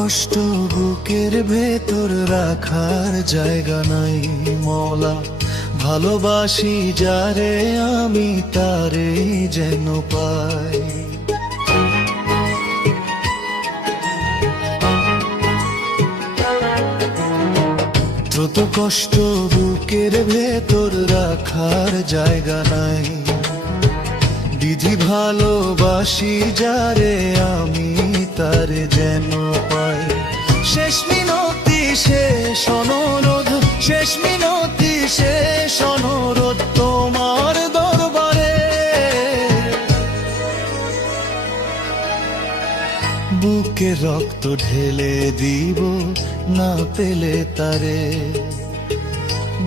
কষ্ট বুকের ভেতর রাখার জায়গা নাই মওলা, ভালোবাসি যারে আমি তারে যেন পাই। যত কষ্ট বুকের ভেতর রাখার জায়গা নাই, বিধি ভালোবাসি যারে আমি তারে যেন পাই। শেষ মিনতি শেষ অনুরোধ, শেষ মিনতি শেষ অনুরোধ তোমার দরবারে। বুকে রক্ত ঢেলে দিব না পেলে তারে,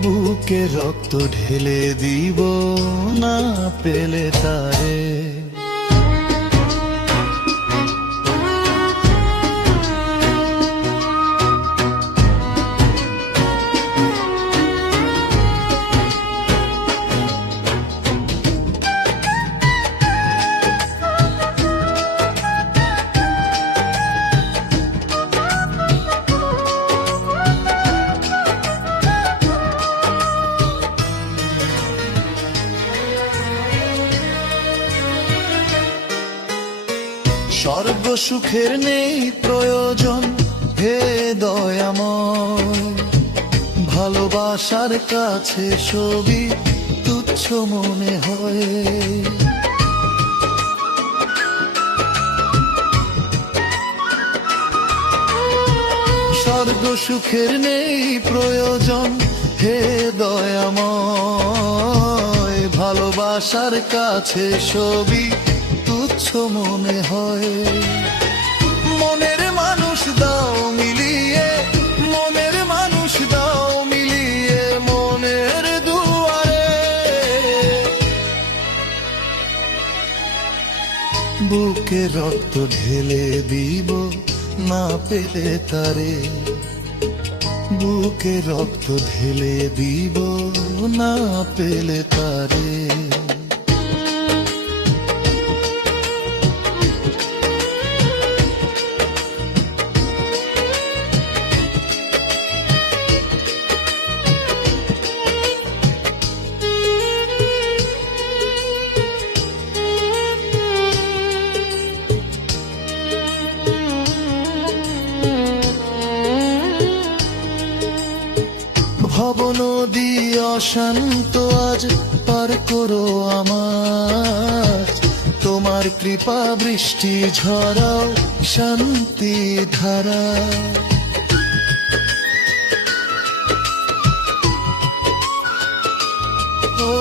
বুকে রক্ত ঢেলে দিব না পেলে তারে। স্বর্গ সুখের নেই প্রয়োজন হে দয়াময়, ভালোবাসার কাছে সবই তুচ্ছ মনে হয়। স্বর্গ সুখের নেই প্রয়োজন হে দয়াময়, ভালোবাসার কাছে সবই তুচ্ছ মনে হয়। মনের মানুষ দাও মিলিয়ে, মনের মানুষ দাও মিলিয়ে মনের দুয়ারে। বুকে রক্ত ঢেলে দিব না পেলে তারে, বুকে রক্ত ঢেলে দিব না পেলে তারে। ভব নদী অশান্ত আজ পার করো আমার, তোমার কৃপা বৃষ্টি ঝরাও শান্তি ধারা। ও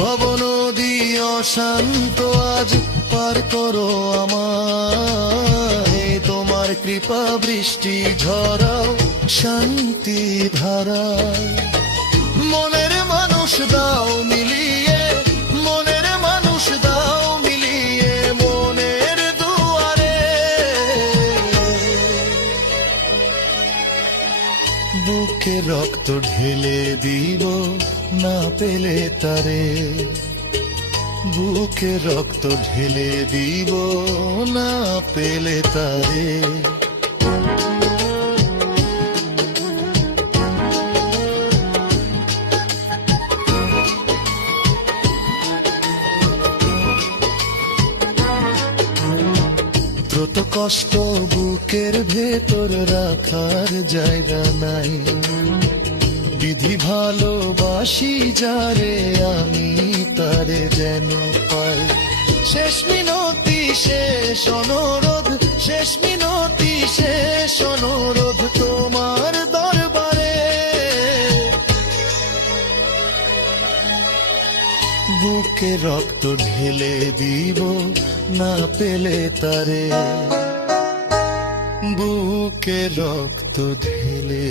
ভব নদী অশান্ত আজ পার করো আমার, তোমার কৃপা বৃষ্টি ঝরাও শান্তি ধারা। মনের মানুষ দাও মিলিয়ে, মনের মানুষ দাও মিলিয়ে মনের দুয়ারে। বুকে রক্ত ঢেলে দিব না পেলে তারে, বুকে রক্ত ঢেলে দিব না পেলে তারে। যত কষ্ট বুকের ভেতর রাখার জায়গা নাই, বিধি ভালোবাসি যারে আমি তারে যেন পাই। শেষ মিনতি শেষ অনুরোধ, শেষ মিনতি শেষ অনুরোধ তোমার দরবারে। বুকে রক্ত ঢেলে দিব না পেলে তারে, বুকে রক্ত ঢেলে